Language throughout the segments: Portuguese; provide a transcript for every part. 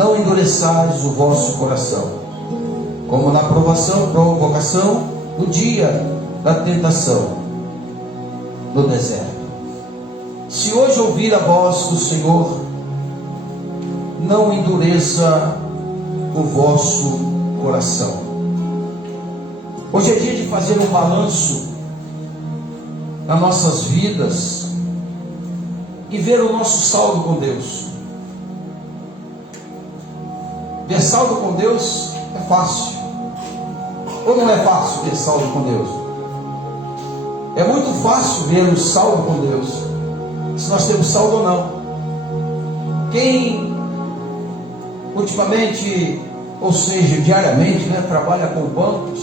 não endureçais o vosso coração, como na provocação do dia da tentação no deserto. Se hoje ouvir a voz do Senhor, não endureça o vosso coração. Hoje é dia de fazer um balanço nas nossas vidas e ver o nosso saldo com Deus. Ver saldo com Deus é fácil. Ou não é fácil ver saldo com Deus? É muito fácil ver o saldo com Deus, se nós temos saldo ou não. Quem ultimamente, ou seja, diariamente, trabalha com bancos,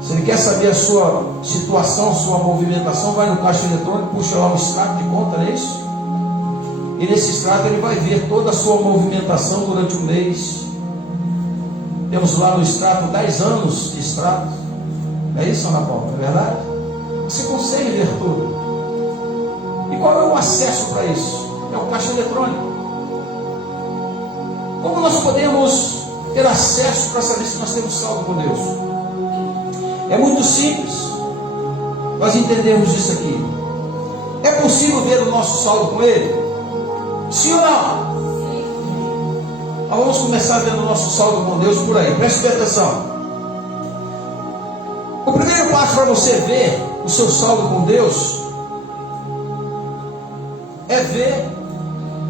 se ele quer saber a sua situação, sua movimentação, vai no caixa eletrônico, puxa lá um extrato de conta, não é isso? E nesse extrato ele vai ver toda a sua movimentação durante o mês. Temos lá no extrato 10 anos de extrato. É isso, Ana Paula? Não é verdade? Você consegue ver tudo. E qual é o acesso para isso? É o caixa eletrônico. Como nós podemos ter acesso para saber se nós temos saldo com Deus? É muito simples nós entendemos isso aqui. É possível ver o nosso saldo com Ele? Sim ou não? Sim. Nós vamos começar vendo o nosso saldo com Deus por aí. Preste bem atenção. O primeiro passo para você ver o seu saldo com Deus é ver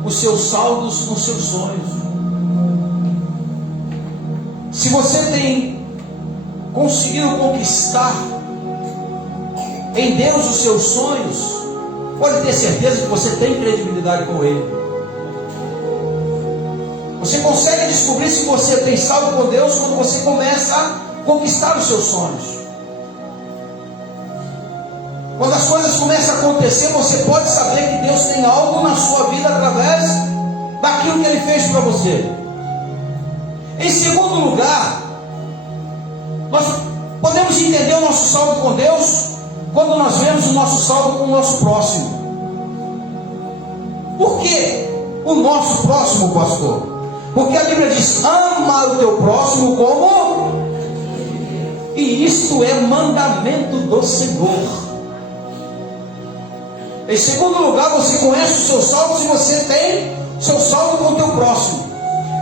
os seus saldos nos seus sonhos. Se você tem conseguido conquistar em Deus os seus sonhos, pode ter certeza que você tem credibilidade com Ele. Você consegue descobrir se você tem saldo com Deus quando você começa a conquistar os seus sonhos. Quando as coisas começam a acontecer, você pode saber que Deus tem algo na sua vida através daquilo que Ele fez para você. Em segundo lugar, nós podemos entender o nosso saldo com Deus quando nós vemos o nosso saldo com o nosso próximo. Por que o nosso próximo, pastor? Porque a Bíblia diz: ama o teu próximo como? E isto é mandamento do Senhor. Em segundo lugar, você conhece o seu saldo se você tem seu saldo com o teu próximo.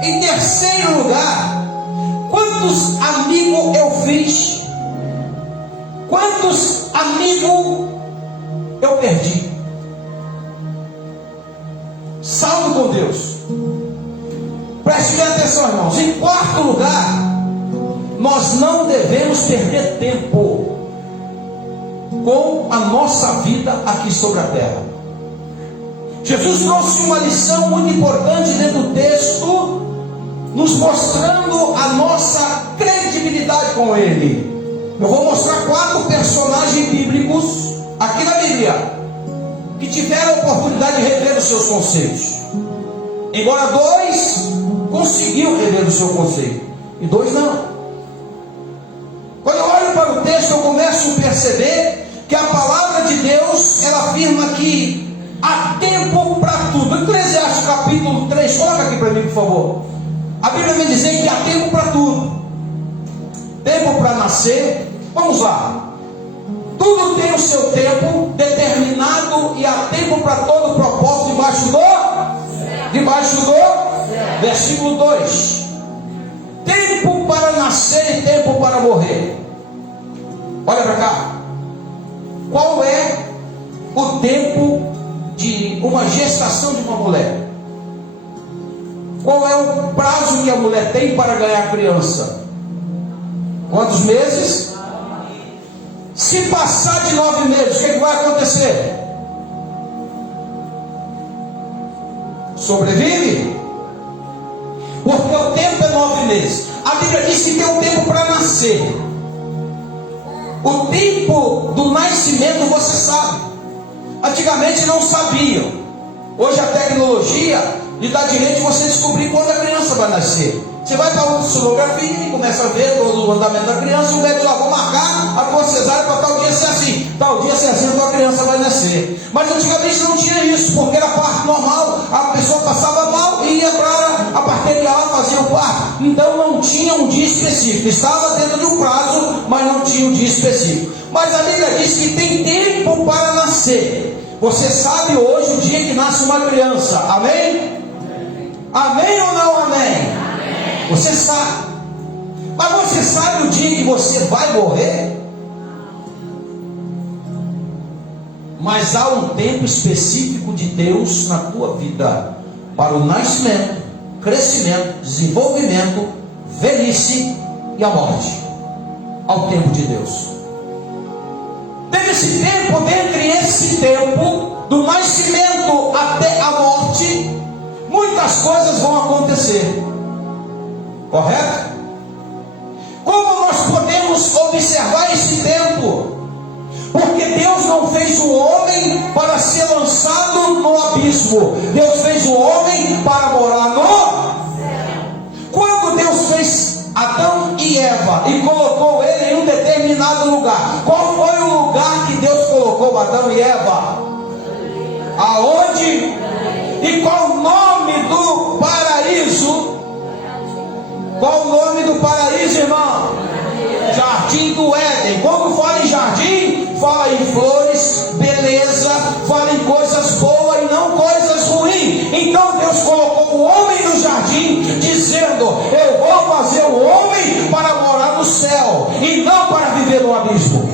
Em terceiro lugar, quantos amigos eu fiz? Quantos amigos eu perdi? Saldo com Deus. Preste bem atenção, irmãos. Em quarto lugar, nós não devemos perder tempo com a nossa vida aqui sobre a terra. Jesus trouxe uma lição muito importante dentro do texto, nos mostrando a nossa credibilidade com Ele. Eu vou mostrar 4 personagens bíblicos aqui na Bíblia que tiveram a oportunidade de rever os seus conceitos. Embora 2 conseguiram rever o seu conceito e 2 não. Quando eu olho para o texto, eu começo a perceber que a palavra de Deus, ela afirma que há tempo para tudo. Eclesiastes capítulo 3, coloca aqui para mim, por favor. A Bíblia vem dizer que há tempo para tudo. Tempo para nascer. Vamos lá. Tudo tem o seu tempo determinado e há tempo para todo propósito debaixo do versículo 2. Tempo para nascer e tempo para morrer. Olha para cá. Qual é o tempo de uma gestação de uma mulher? Qual é o prazo que a mulher tem para ganhar criança? Quantos meses? Se passar de 9 meses, o que vai acontecer? Sobrevive? Porque o tempo é 9 meses. A Bíblia diz que tem um tempo para nascer. O tempo do nascimento você sabe. Antigamente não sabiam. Hoje a tecnologia lhe dá direito de você descobrir quando a criança vai nascer. Você vai para uma sonografia e começa a ver todo o andamento da criança. O médico já vai marcar a tua cesárea para tal dia ser assim. Tal dia ser assim, a tua criança vai nascer. Mas antigamente não tinha isso, porque era parte normal. A pessoa passava mal e ia para a parte quarto, ele ia lá fazer o quarto. Então não tinha um dia específico. Estava dentro de um prazo, mas não tinha um dia específico. Mas a Bíblia diz que tem tempo para nascer. Você sabe hoje o dia que nasce uma criança. Amém? Amém ou não amém? Você sabe. Mas você sabe o dia que você vai morrer? Mas há um tempo específico de Deus na tua vida para o nascimento, crescimento, desenvolvimento, velhice e a morte. Ao tempo de Deus. Dentre esse tempo, do nascimento até a morte, muitas coisas vão acontecer. Correto? Como nós podemos observar esse tempo? Porque Deus não fez o homem para ser lançado no abismo. Deus fez o homem para morar no céu. Quando Deus fez Adão e Eva e colocou ele em um determinado lugar, qual foi o lugar que Deus colocou Adão e Eva? Aonde? E qual o nome do paraíso? Qual o nome do paraíso, irmão? Jardim do Éden. Quando fala em jardim, fala em flores, beleza, fala em coisas boas e não coisas ruins. Então Deus colocou o homem no jardim, dizendo: eu vou fazer o homem para morar no céu e não para viver no abismo.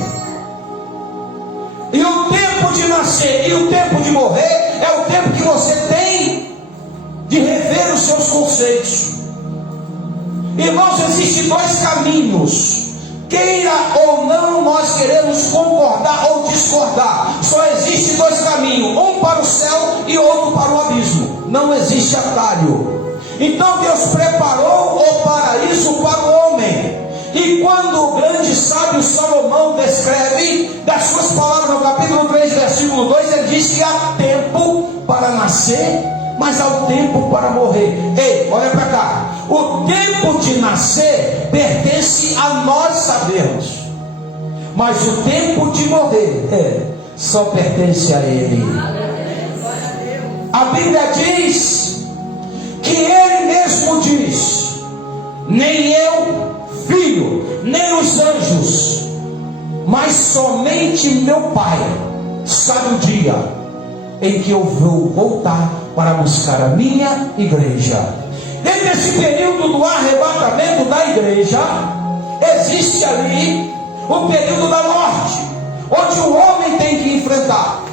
E o tempo de nascer e o tempo de morrer é o tempo que você tem de rever os seus conceitos. Irmãos, existem dois caminhos. Queira ou não, nós queremos concordar ou discordar. Só existe dois caminhos, um para o céu e outro para o abismo. Não existe atalho. Então Deus preparou o paraíso para o homem. E quando o grande sábio Salomão descreve das suas palavras no capítulo 3, versículo 2, ele diz que há tempo para nascer, mas há o tempo para morrer. Ei, olha para cá. O tempo de nascer pertence a nós sabermos, mas o tempo de morrer só pertence a Ele. A Bíblia diz que Ele mesmo diz: nem eu, filho, nem os anjos, mas somente meu Pai sabe o dia em que eu vou voltar para buscar a minha igreja. Entre esse período do arrebatamento da igreja, existe ali o período da morte, onde o homem tem que enfrentar.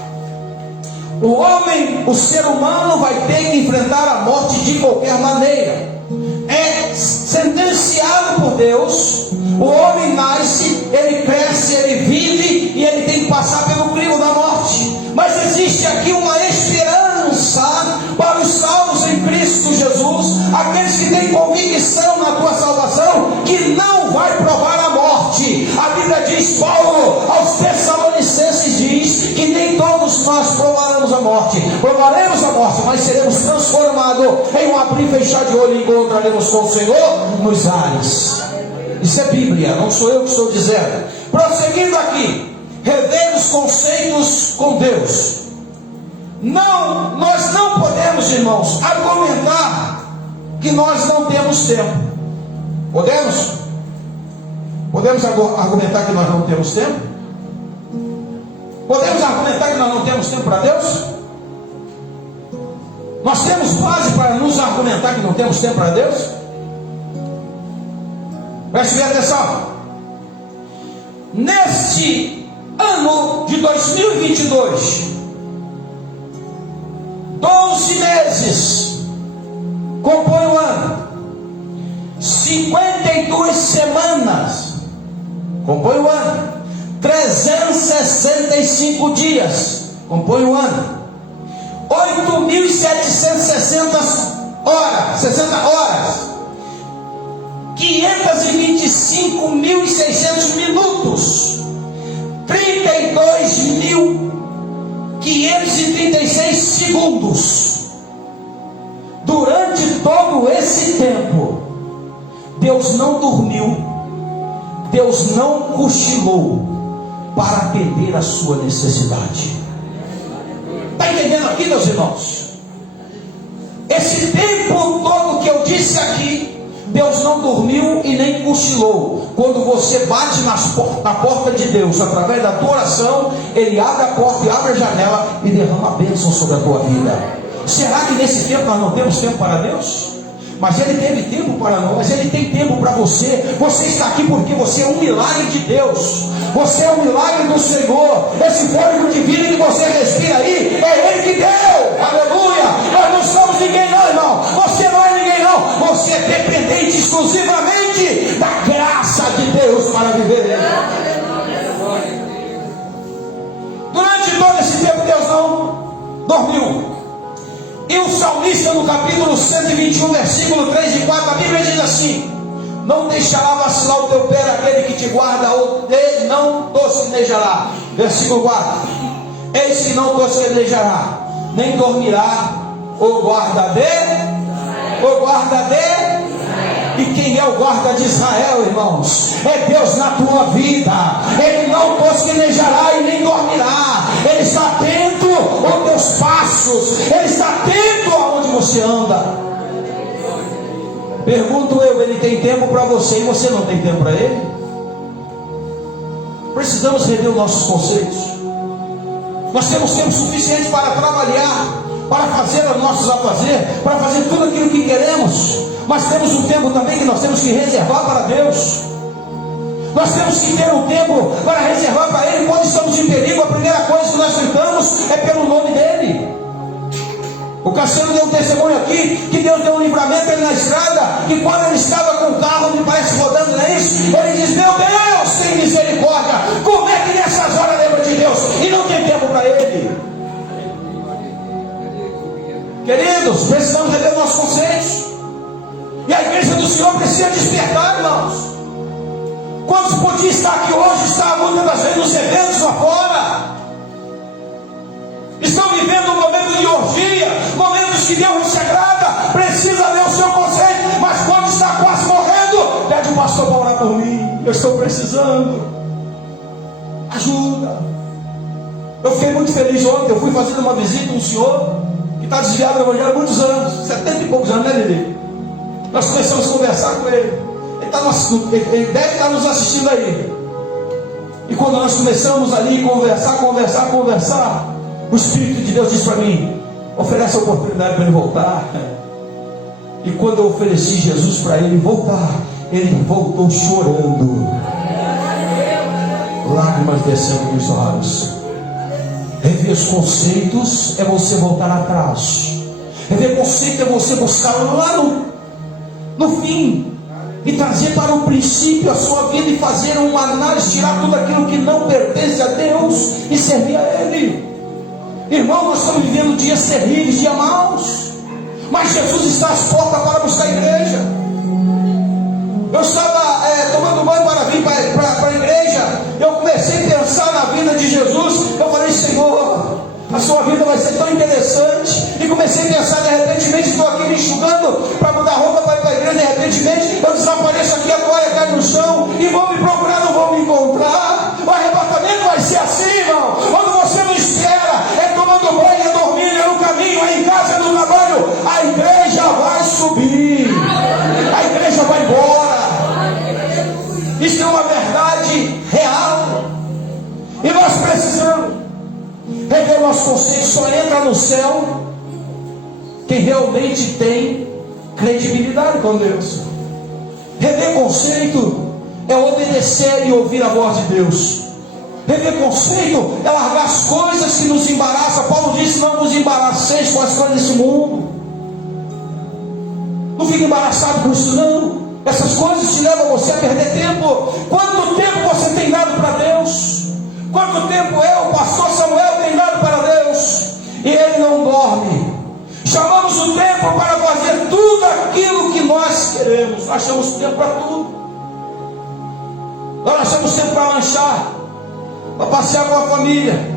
O homem, o ser humano, vai ter que enfrentar a morte de qualquer maneira. É sentenciado por Deus. O homem nasce, ele cresce, ele vive e ele tem que passar pelo crivo da morte. Mas existe aqui uma esperança para os salvos em Cristo Jesus, aqueles que têm convicção na tua salvação, que não vai provar a morte. A Bíblia diz, Paulo aos Tessalonicenses diz que nem todos nós provaremos a morte, mas seremos transformados em um abrir e fechar de olho e encontraremos com o Senhor nos ares. Isso é Bíblia, não sou eu que estou dizendo. Prosseguindo aqui, rever os conceitos com Deus. Não, nós não podemos, irmãos, argumentar que nós não temos tempo. Podemos? Podemos argumentar que nós não temos tempo? Podemos argumentar que nós não temos tempo para Deus? Nós temos base para nos argumentar que não temos tempo para Deus? Preste bem atenção. Neste ano de 2022, 12 meses compõe o ano, 52 semanas compõe o ano, 365 dias compõe o ano, 8.760 horas, 60 horas, 525.600 minutos, 32.536 segundos. Durante todo esse tempo, Deus não dormiu, Deus não cochilou para atender a sua necessidade. Está entendendo aqui, meus irmãos? Esse tempo todo que eu disse disse aqui, Deus não dormiu e nem cochilou. Quando você bate na porta de Deus, através da tua oração, Ele abre a porta e abre a janela e derrama a bênção sobre a tua vida. Será que nesse tempo nós não temos tempo para Deus? Mas Ele teve tempo para nós, Ele tem tempo para você. Você está aqui porque você é um milagre de Deus. Você é um milagre do Senhor. Esse fôlego de vida que você respira aí, é Ele que deu. Aleluia. Nós não somos ninguém não, irmão. Você não é ninguém não. Você é dependente exclusivamente da graça de Deus para viver. Durante todo esse tempo Deus não dormiu. E o salmista no capítulo 121, versículo 3 e 4, a Bíblia diz assim: não deixará vacilar o teu pé aquele que te guarda, ou não tosquenejará. Versículo 4: eis que não tosquenejará, nem dormirá o guarda de. E quem é o guarda de Israel, irmãos? É Deus na tua vida. Ele não tosquenejará e nem dormirá. Ele está atento aos teus passos. Ele está atento aonde você anda. Pergunto eu, Ele tem tempo para você e você não tem tempo para Ele? Precisamos rever os nossos conceitos. Nós temos tempo suficiente para trabalhar, para fazer os nossos afazeres, para fazer tudo aquilo que queremos. Mas temos um tempo também que nós temos que reservar para Deus. Nós temos que ter um tempo para reservar para Ele. Quando estamos em perigo, a primeira coisa que nós tentamos é pelo nome dEle. O Cassiano deu um testemunho aqui, que Deus deu um livramento ele na estrada, que quando ele estava com o carro, me parece rodando, não é isso? Ele diz: meu Deus, tem misericórdia. Como é que nessas horas lembra de Deus e não tem tempo para Ele? Queridos, precisamos rever nossos conceitos. E a igreja do Senhor precisa despertar, irmãos. Quantos podiam estar aqui hoje, estar muitas das vezes nos eventos lá fora? Estão vivendo um momento de orgia, momentos que Deus não se agrada, precisa ver o seu conceito, mas quando está quase morrendo, pede o pastor para orar por mim. Eu estou precisando. Ajuda. Eu fiquei muito feliz ontem. Eu fui fazendo uma visita a um senhor que está desviado do evangelho há muitos anos, 70 e poucos anos, né, Lili? Nós começamos a conversar com ele. Ele deve estar nos assistindo aí. E quando nós começamos ali conversar, o Espírito de Deus disse para mim: oferece a oportunidade para ele voltar. E quando eu ofereci Jesus para ele voltar, ele voltou chorando, lágrimas descendo dos olhos. Rever os conceitos é você voltar atrás. Rever conceito é você buscar lá no fim, e trazer para o princípio a sua vida, e fazer uma análise, tirar tudo aquilo que não pertence a Deus e servir a Ele. Irmão, nós estamos vivendo dias terríveis, dias maus, mas Jesus está às portas para buscar a igreja. Eu estava tomando banho para vir para a igreja. Eu comecei a pensar na vida de Jesus. Eu falei: Senhor, a sua vida vai ser tão interessante. E comecei a pensar, de repente estou aqui me enxugando para mudar roupa para ir para a igreja. De repente eu desapareço aqui, a toalha cai no chão, e vão me procurar, não vão me encontrar. O arrebatamento vai ser assim, irmão. Quando você não espera, é tomando banho, é dormindo, é no caminho, é em casa, é no trabalho, a igreja vai subir, a igreja vai embora. Isso é uma verdade real, e nós precisamos rever o nosso conceito. Só entra no céu quem realmente tem credibilidade com Deus. Rever conceito é obedecer e ouvir a voz de Deus. Rever conceito é largar as coisas que nos embaraçam. Paulo disse: não vos embaraceis com as coisas desse mundo. Não fique embaraçado com isso não. Essas coisas te levam você a perder tempo. Quanto tempo você tem dado para Deus? Quanto tempo eu, o pastor Samuel, tem dado para Deus? E ele não dorme. Chamamos o tempo para fazer tudo aquilo que nós queremos. Nós achamos tempo para tudo. Nós achamos tempo para lanchar, para passear com a família.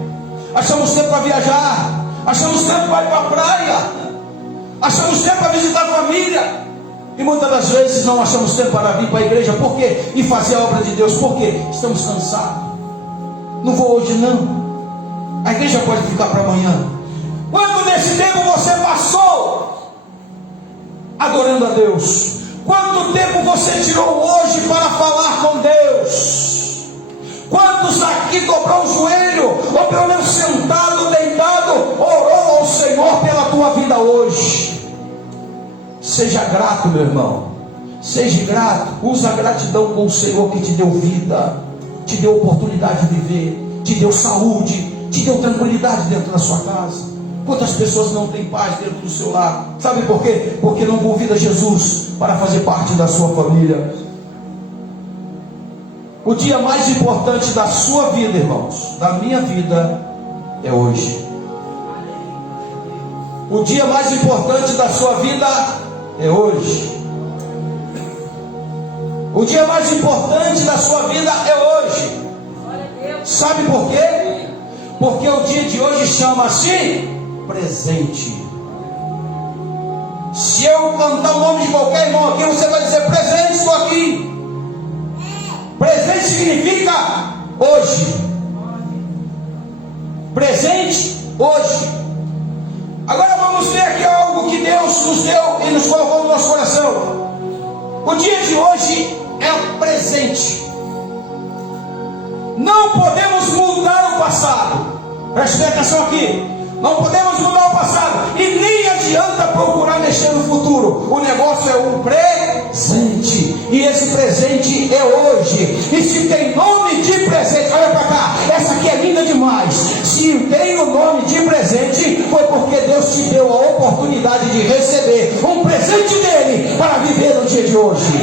Achamos tempo para viajar. Achamos tempo para ir para a praia. Achamos tempo para visitar a família. E muitas das vezes não achamos tempo para vir para a igreja. Por quê? E fazer a obra de Deus. Por quê? Estamos cansados. Não vou hoje não. A igreja pode ficar para amanhã. Quanto desse tempo você passou adorando a Deus? Quanto tempo você tirou hoje para falar com Deus? Quantos aqui dobrou o joelho, ou pelo menos sentado, deitado, orou ao Senhor pela tua vida hoje? Seja grato, meu irmão. Seja grato. Usa a gratidão com o Senhor que te deu vida, te deu oportunidade de viver, te deu saúde, te deu tranquilidade dentro da sua casa. Quantas pessoas não têm paz dentro do seu lar? Sabe por quê? Porque não convida Jesus para fazer parte da sua família. O dia mais importante da sua vida, irmãos, da minha vida, é hoje. O dia mais importante da sua vida é hoje. O dia mais importante da sua vida é hoje. Sabe por quê? Porque o dia de hoje chama-se presente. Se eu cantar o nome de qualquer irmão aqui, você vai dizer: presente, estou aqui. Presente significa hoje. Presente hoje. Agora vamos ver aqui algo que Deus nos deu e nos colocou no nosso coração. O dia de hoje é o presente. Não podemos mudar o passado. Preste atenção aqui. Não podemos mudar o passado. E nem adianta procurar mexer no futuro. O negócio é o presente. E esse presente é hoje. E se tem nome de presente, olha para cá, essa aqui é linda demais. Se tem o nome de presente, foi porque Deus te deu a oportunidade de receber um presente dele para viver no dia de hoje.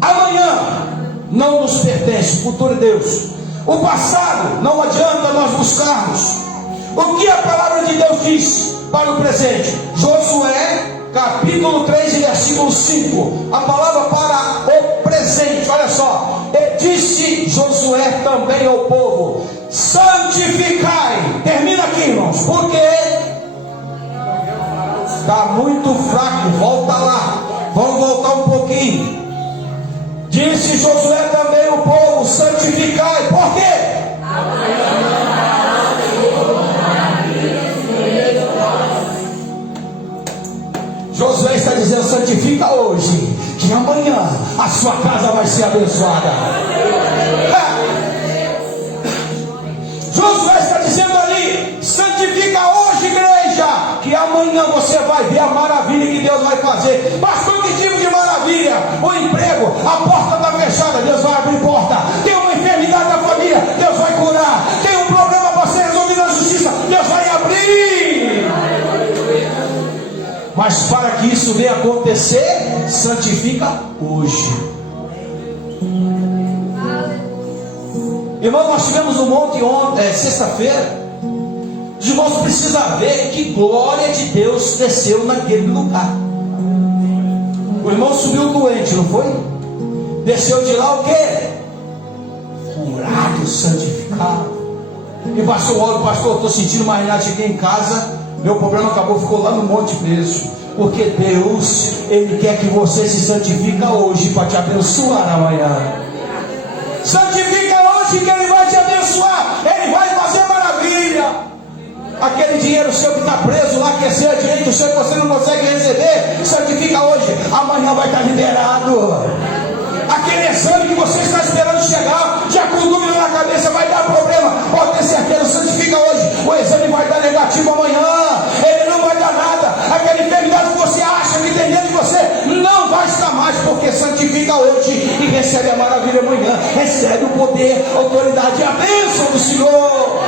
Amanhã não nos pertence, futuro é Deus. O passado não adianta nós buscarmos. O que a palavra de Deus diz para o presente? Josué capítulo 3 versículo 5. A palavra para o presente, olha só. E disse Josué também ao povo: santificai. Termina aqui, irmãos, porque está muito fraco. Volta lá, vamos voltar um pouquinho. Disse Josué também ao povo: santificai. Por quê? Josué está dizendo: santifica hoje, que amanhã a sua casa vai ser abençoada. Josué está dizendo ali: santifica hoje, igreja, que amanhã você vai ver a maravilha que Deus vai fazer. Pastor, que tipo de maravilha? O emprego, a porta está fechada, Deus vai abrir porta. Tem uma enfermidade na família, Deus vai curar. Tem um problema para ser resolvido na justiça, Deus vai abrir. Mas para que isso venha acontecer, santifica hoje. Irmão, nós tivemos um monte ontem, sexta-feira. Os irmãos precisam ver que glória de Deus desceu naquele lugar. O irmão subiu doente, não foi? Desceu de lá o quê? Curado, santificado. E passou o óleo: pastor, eu estou sentindo mais nada. Cheguei em casa, meu problema acabou, ficou lá no monte preso. Porque Deus, Ele quer que você se santifica hoje para te abençoar amanhã. Santifica hoje que Ele vai te abençoar. Ele vai fazer maravilha. Aquele dinheiro seu que está preso lá, que é seu direito seu, que você não consegue receber, santifica hoje, amanhã vai estar liberado. Aquele exame que você está esperando chegar, já com dúvida na cabeça, vai dar problema, pode ter certeza, santifica hoje, o exame vai dar negativo amanhã, ele não vai dar nada. Aquela enfermidade que você acha que tem dentro de você, não vai estar mais, porque santifica hoje e recebe a maravilha amanhã, recebe o poder, a autoridade e a bênção do Senhor.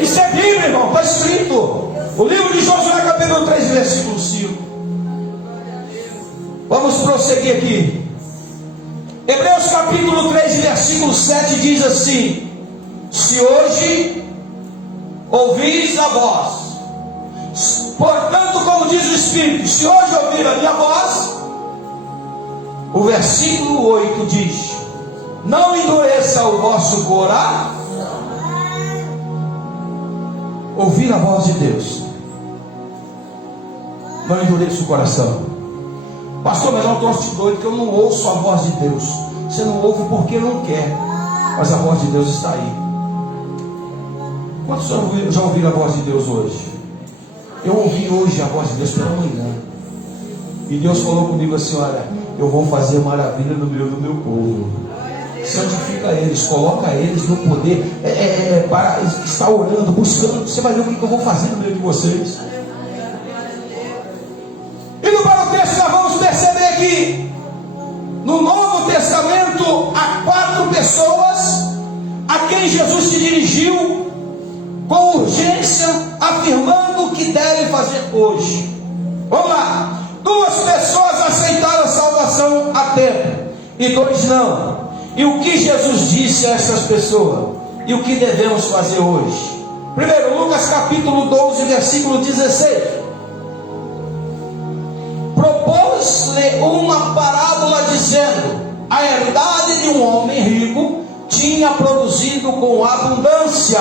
Isso é Bíblia, irmão, está escrito. O livro de Josué, capítulo 3, versículo 5. Vamos prosseguir aqui. Hebreus capítulo 3, versículo 7 diz assim: se hoje ouvis a voz, portanto, como diz o Espírito, se hoje ouvir a minha voz, o versículo 8 diz: não endureça o vosso coração. Ouvir a voz de Deus, não endureça o coração. Pastor, mas eu estou te doido que eu não ouço a voz de Deus. Você não ouve porque não quer, mas a voz de Deus está aí. Quantos já ouviram a voz de Deus hoje? Eu ouvi hoje a voz de Deus pela manhã. E Deus falou comigo assim: olha, eu vou fazer maravilha no meio do meu povo. Santifica eles, coloca eles no poder, para estar orando, buscando. Você vai ver o que eu vou fazer no meio de vocês. Indo para o texto, nós vamos perceber que no Novo Testamento há 4 pessoas a quem Jesus se dirigiu com urgência, afirmando o que devem fazer hoje. Vamos lá. 2 pessoas aceitaram a salvação a tempo e 2 não. E o que Jesus disse a essas pessoas? E o que devemos fazer hoje? Primeiro, Lucas capítulo 12, versículo 16. Propôs-lhe uma parábola dizendo: a herdade de um homem rico tinha produzido com abundância.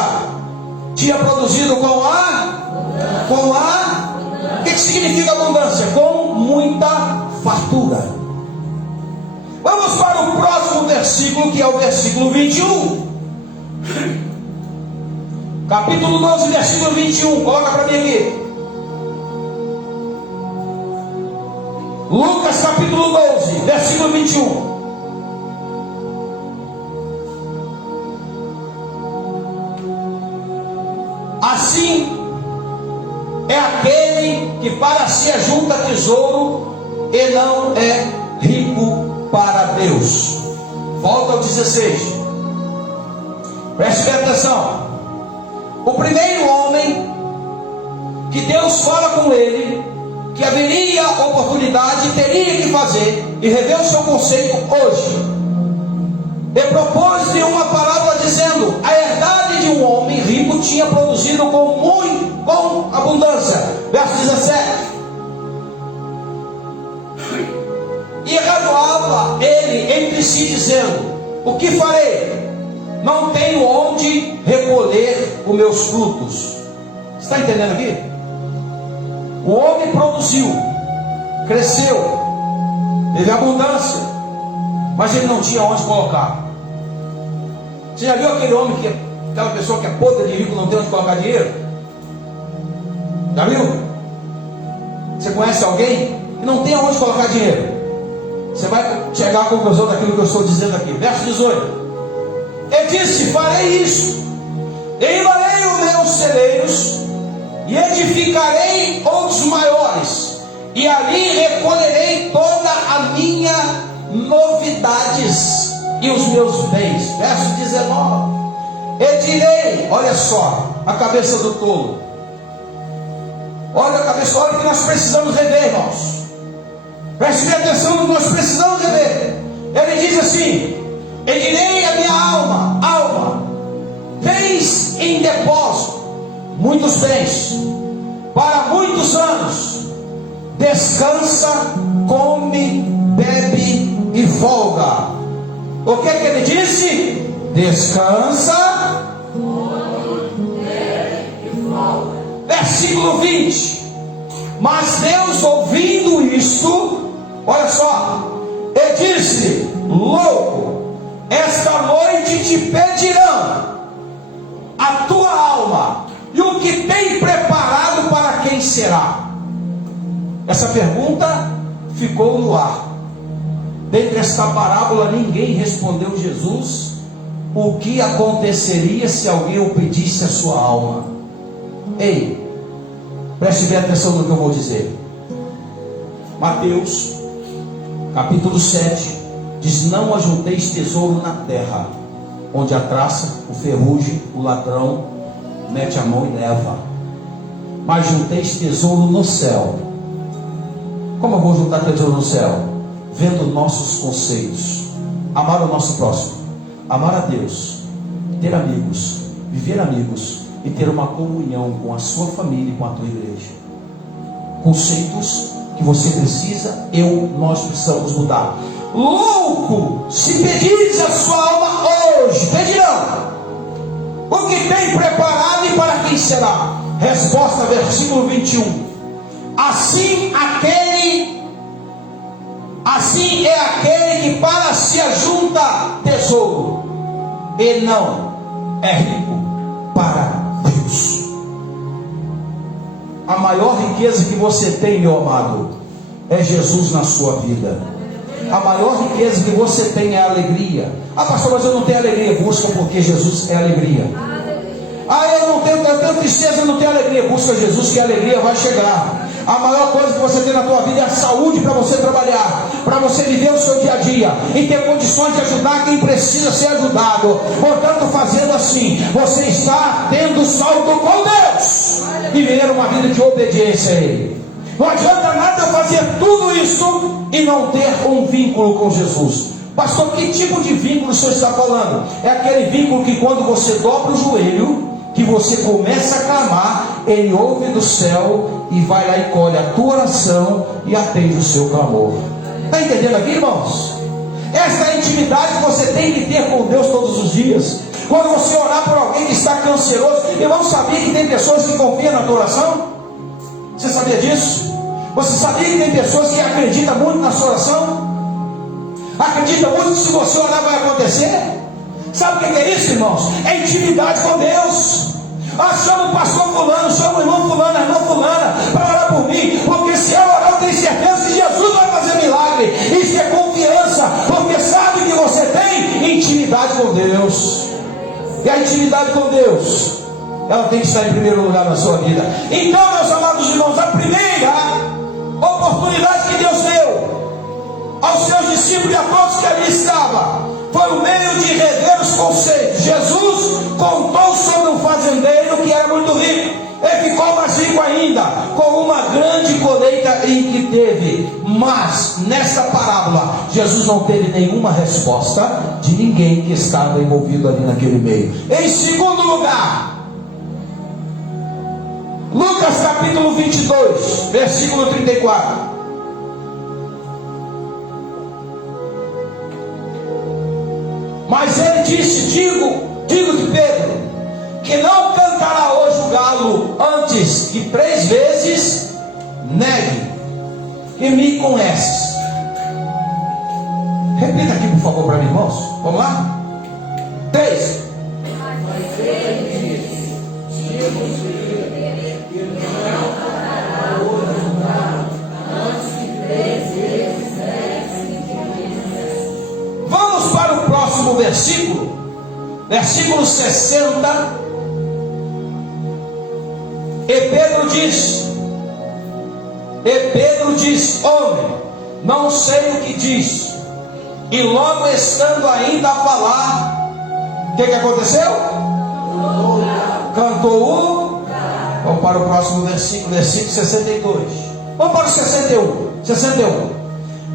Tinha produzido com a... O que significa abundância? Com muita fartura. Vamos para o próximo versículo, que é o versículo 21. Capítulo 12, versículo 21. Coloca para mim aqui. Lucas capítulo 12, versículo 21. Assim é aquele que para si ajunta tesouro e não é rico para Deus. Volta ao 16. Preste bem atenção. O primeiro homem que Deus fala com ele que haveria oportunidade, teria que fazer, e rever o seu conceito hoje, e propôs-lhe uma parábola dizendo: a herdade de um homem rico tinha produzido com abundância. Verso 17. E razoava ele entre si dizendo: o que farei? Não tenho onde recolher os meus frutos. Está entendendo aqui? O homem produziu, cresceu, teve abundância, mas ele não tinha onde colocar. Você já viu aquele homem aquela pessoa que é podre de rico, não tem onde colocar dinheiro? Já viu? Você conhece alguém que não tem onde colocar dinheiro? Você vai chegar à conclusão daquilo que eu estou dizendo aqui. Verso 18. Ele disse: farei isso, enlarei os meus celeiros e edificarei outros maiores, e ali recolherei toda a minha novidades e os meus bens. Verso 19. E direi, olha só, a cabeça do tolo. Olha a cabeça, olha o que nós precisamos rever, irmãos. Preste atenção no que nós precisamos rever. Ele diz assim: e direi a minha alma, tens em depósito muitos bens, para muitos anos, descansa, come, bebe e folga. O que ele disse? Descansa, come, bebe e folga. Versículo 20. Mas Deus, ouvindo isto, olha só, ele disse: louco, esta noite te pedirão a tua alma, e o que tem preparado para quem será? Essa pergunta ficou no ar. Dentre esta parábola ninguém respondeu Jesus o que aconteceria se alguém o pedisse a sua alma. Ei, preste bem atenção no que eu vou dizer. Mateus capítulo 7 diz: não ajunteis tesouro na terra, onde a traça, o ferrugem, o ladrão mete a mão e leva, mas junteis tesouro no céu. Como eu vou juntar tesouro no céu? Vendo nossos conceitos: amar o nosso próximo, amar a Deus, ter amigos, viver amigos e ter uma comunhão com a sua família e com a tua igreja. Conceitos que você precisa, nós precisamos mudar. Louco, se pedires a sua alma hoje, pedirão o que tem preparado e para quem será? Resposta, versículo 21. Assim é aquele que para si ajunta tesouro e não é rico para Deus. a maior riqueza que você tem, meu amado, é Jesus na sua vida. A maior riqueza que você tem é a alegria. Ah, pastor, mas eu não tenho alegria. Busca, porque Jesus é alegria. Ah, eu tenho tristeza, eu não tenho alegria. Busca Jesus, que a alegria vai chegar. A maior coisa que você tem na tua vida é a saúde para você trabalhar, para você viver o seu dia a dia e ter condições de ajudar quem precisa ser ajudado. Portanto, fazendo assim, você está tendo saldo com Deus e viver uma vida de obediência a Ele. Não adianta nada eu fazer tudo isso e não ter um vínculo com Jesus. Pastor, que tipo de vínculo o senhor está falando? É aquele vínculo que quando você dobra o joelho, que você começa a clamar, Ele ouve do céu e vai lá e colhe a tua oração e atende o seu clamor. Está entendendo aqui, irmãos? Essa é a intimidade que você tem que ter com Deus todos os dias. Quando você orar por alguém que está canceroso, irmão, sabia que tem pessoas que confiam na tua oração? Você sabia disso? Você sabia que tem pessoas que acreditam muito na sua oração? Acreditam muito que se você orar vai acontecer? Sabe o que é isso, irmãos? É intimidade com Deus. Ah, chama o pastor fulano, chama o irmão fulano, a irmã fulana para orar por mim, porque se eu orar eu tenho certeza que Jesus vai fazer milagre. Isso é confiança, porque sabe que você tem intimidade com Deus. E a intimidade com Deus, ela tem que estar em primeiro lugar na sua vida. Então, meus amados irmãos, a primeira oportunidade que Deus deu aos seus discípulos e a todos que ali estavam foi o meio de rever os conceitos. Jesus contou sobre um fazendeiro que era muito rico. Ele ficou mais rico ainda, com uma grande colheita em que teve. Mas nessa parábola, Jesus não teve nenhuma resposta de ninguém que estava envolvido ali naquele meio. Em segundo lugar, Lucas capítulo 22, versículo 34. Mas ele disse: digo-te, Pedro, que não cantará hoje o galo antes que 3 vezes negue que me conheces. Repita aqui, por favor, para mim, irmãos. Vamos lá? 3. Mas ele disse: digo-te que não cantará hoje o galo antes que 3 vezes negue que me conheces. Vamos para o próximo versículo, versículo 60. E Pedro diz: homem, não sei o que diz. E logo estando ainda a falar, o que aconteceu? Cantou o. Vamos para o próximo versículo, versículo 62. Vamos para o 61.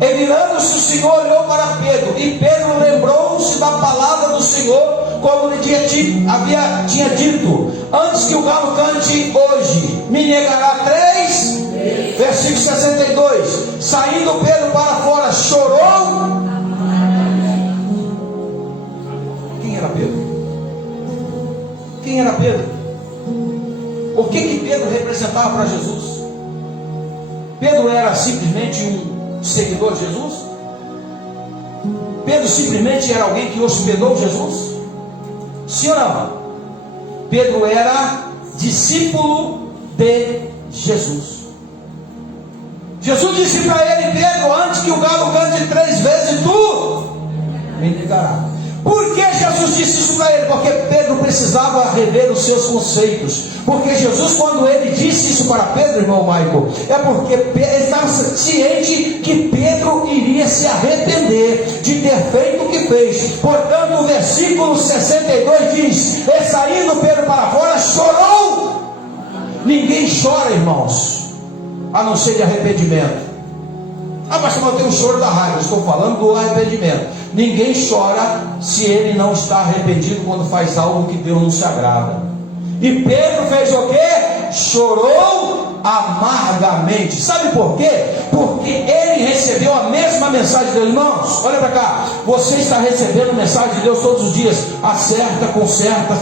E virando-se, o Senhor olhou para Pedro, e Pedro lembrou-se da palavra do Senhor, como lhe tinha dito: antes que o galo cante hoje, me negará 3. Versículo 62. Saindo Pedro para fora, chorou. Quem era Pedro? Quem era Pedro? O que Pedro representava para Jesus? Pedro era simplesmente um seguidor de Jesus? Pedro simplesmente era alguém que hospedou Jesus? Sim ou não? Pedro era discípulo de Jesus. Jesus disse para ele: Pedro, antes que o galo cante 3 vezes, tu me negarás. Por que Jesus disse isso para ele? Porque Pedro precisava rever os seus conceitos. Porque Jesus, quando ele disse isso para Pedro, irmão Michael, é porque ele estava ciente que Pedro iria se arrepender de ter feito o que fez. Portanto, o versículo 62 diz: e saindo Pedro para fora, chorou. Ninguém chora, irmãos, a não ser de arrependimento. Ah, mas eu tenho um choro da raiva. Estou falando do arrependimento. Ninguém chora se ele não está arrependido quando faz algo que Deus não se agrada. E Pedro fez o quê? Chorou amargamente. Sabe por quê? Porque ele recebeu a mesma mensagem de Deus. Irmãos, olha para cá. Você está recebendo mensagem de Deus todos os dias. Acerta, conserta.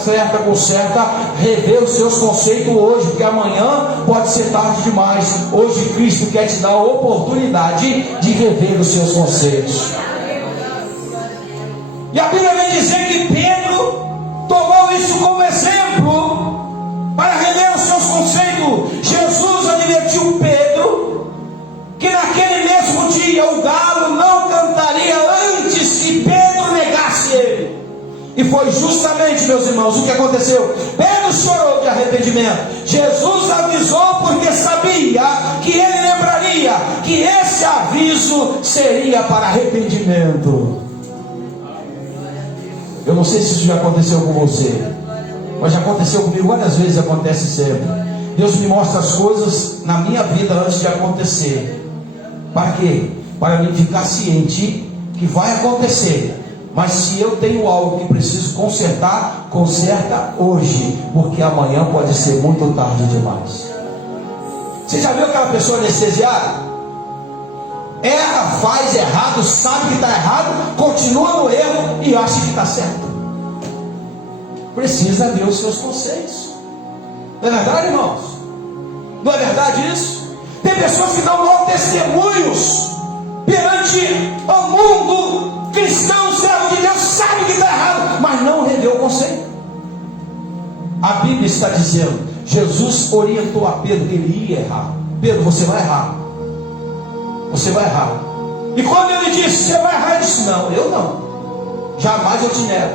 Revê os seus conceitos hoje, porque amanhã pode ser tarde demais. Hoje Cristo quer te dar a oportunidade de rever os seus conceitos. E a Bíblia vem dizer que Pedro tomou isso como exemplo para rever os seus conceitos. Jesus dia o galo não cantaria antes que Pedro negasse ele. E foi justamente, meus irmãos, o que aconteceu. Pedro chorou de arrependimento. Jesus avisou porque sabia que ele lembraria que esse aviso seria para arrependimento. Eu não sei se isso já aconteceu com você, mas já aconteceu comigo várias vezes, acontece sempre. Deus me mostra as coisas na minha vida antes de acontecer. Para quê? Para me ficar ciente que vai acontecer. Mas se eu tenho algo que preciso consertar, conserta hoje, porque amanhã pode ser muito tarde demais. Você já viu aquela pessoa anestesiada? Erra, faz errado, sabe que está errado, continua no erro e acha que está certo. Precisa ver os seus conceitos. Não é verdade, irmãos? Não é verdade isso? Tem pessoas que dão mau testemunhos perante o mundo cristão, servo de Deus, sabe que está errado, mas não revê o conceito. A Bíblia está dizendo, Jesus orientou a Pedro que ele ia errar. Pedro, você vai errar. Você vai errar. E quando ele disse, você vai errar, ele disse, não, eu não. Jamais eu te nego.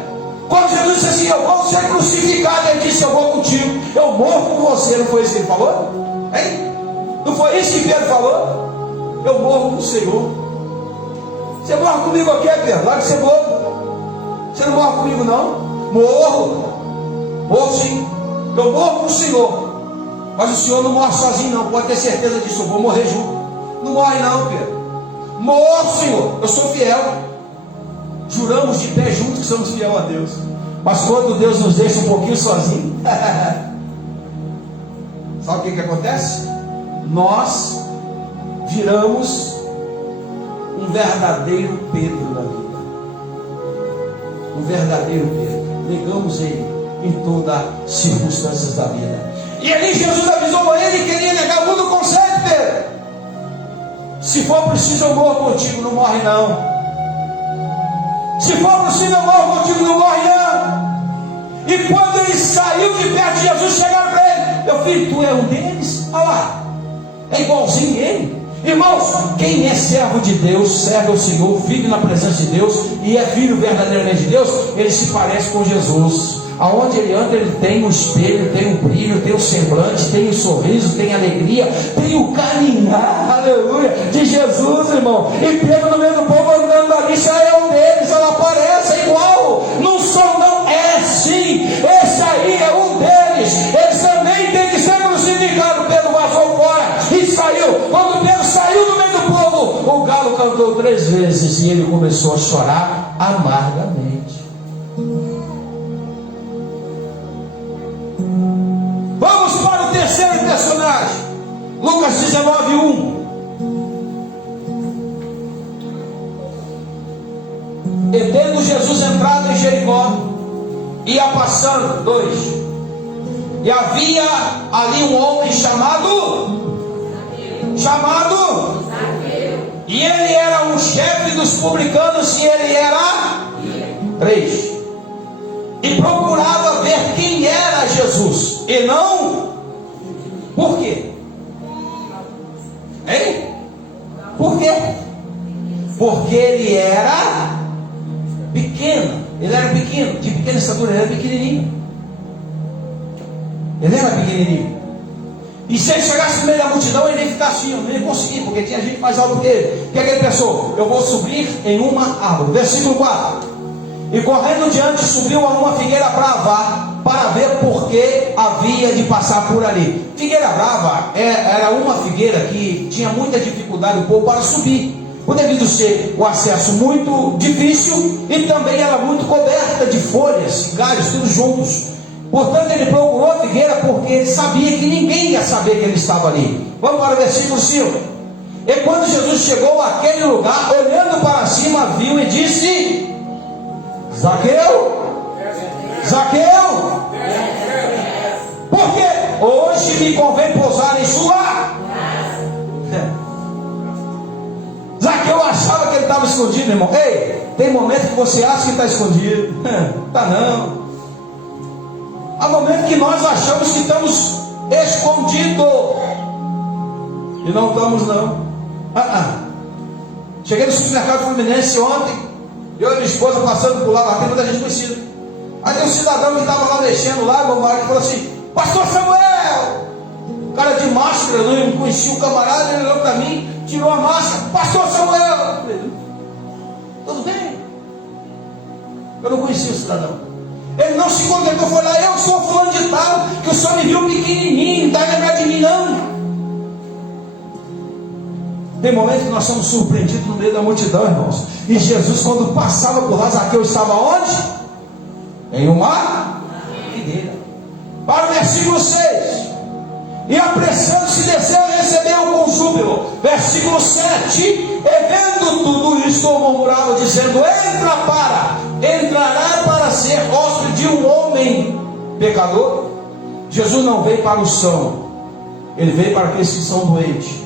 Quando Jesus disse assim, eu vou ser crucificado, ele disse, eu vou contigo, eu morro com você. Não foi isso que ele falou? Hein? Não foi isso que Pedro falou? Eu morro com o Senhor. Você morre comigo aqui, Pedro? Lá que você morre. Você não morre comigo, não? Morro. Morro sim. Eu morro com o Senhor. Mas o Senhor não morre sozinho, não. Pode ter certeza disso. Eu vou morrer junto. Não morre, não, Pedro. Morro, Senhor. Eu sou fiel. Juramos de pé juntos que somos fiel a Deus. Mas quando Deus nos deixa um pouquinho sozinho, sabe o que acontece? Nós viramos um verdadeiro Pedro na vida. Um verdadeiro Pedro. Negamos ele em todas as circunstâncias da vida. E ali Jesus avisou a ele que ele ia negar o mundo consegue, Pedro. Se for preciso eu morro contigo, não morre não. Se for possível eu morro contigo, não morre não. E quando ele saiu de perto de Jesus, chegaram para ele, meu filho, tu é um deles? Olha lá, é igualzinho ele. Irmãos, quem é servo de Deus, serve ao Senhor, vive na presença de Deus e é filho verdadeiramente de Deus, ele se parece com Jesus. Aonde ele anda, ele tem um espelho, tem um brilho, tem um semblante, tem um sorriso, tem alegria, tem o caminhar, aleluia, de Jesus, irmão. E Pedro no meio do povo andando ali, já é um deles, ela aparece, é igual. Não sou, não, é sim. Esse aí é um deles. Eles também tem que ser crucificado. Pedro vazou fora e saiu. Quando Pedro saiu do meio do povo, o galo cantou 3 vezes e ele começou a chorar amargamente. Vamos para o terceiro personagem, Lucas 19:1. E tendo Jesus entrado em Jericó, ia passando, 2. E havia ali um homem chamado e ele era um chefe dos publicanos, e ele era 3. E procurava ver quem era Jesus, e não, por quê? Hein? Por quê? Porque ele era pequeno. Ele era pequeno, de pequena estatura, ele era pequenininho. Ele era pequenininho. E se ele chegasse no meio da multidão, ele ia ficar assim, eu não ia conseguir, porque tinha gente mais alto que ele. O que ele pensou? Eu vou subir em uma árvore. Versículo 4. E correndo diante, subiu a uma figueira brava, para ver por que havia de passar por ali. Figueira brava era uma figueira que tinha muita dificuldade o povo para subir, por devido ser o acesso muito difícil, e também era muito coberta de folhas, galhos, tudo juntos. Portanto, ele procurou a figueira porque ele sabia que ninguém ia saber que ele estava ali. Vamos para o versículo 5. E quando Jesus chegou àquele lugar, olhando para cima, viu e disse: Zaqueu, Zaqueu, porque hoje me convém pousar em sua. Zaqueu achava que ele estava escondido, irmão. Ei, tem momento que você acha que está escondido. Está não. Há momento que nós achamos que estamos escondidos, e não estamos não. Cheguei no supermercado Fluminense ontem, eu e minha esposa passando por lá tem muita gente conhecida. Aí tem um cidadão que estava lá mexendo lá, meu marido falou assim: Pastor Samuel! Cara de máscara, eu não conhecia o camarada, ele olhou para mim, tirou a máscara: Pastor Samuel! Eu falei: tudo bem? Eu não conhecia o cidadão. Ele não se contentou, foi lá: eu sou fulano de tal, que o senhor me viu pequenininho, não está lembrado de mim não. Tem momentos que nós somos surpreendidos no meio da multidão, irmãos. E Jesus, quando passava por lá, Zaqueu estava onde? Em uma figueira. Para o versículo 6. E apressando-se desceu e recebeu com júbilo. Versículo 7. E vendo tudo isto, murmurava, dizendo: entrará para ser hóspede de um homem pecador. Jesus não veio para os sãos, ele veio para aqueles que são doentes.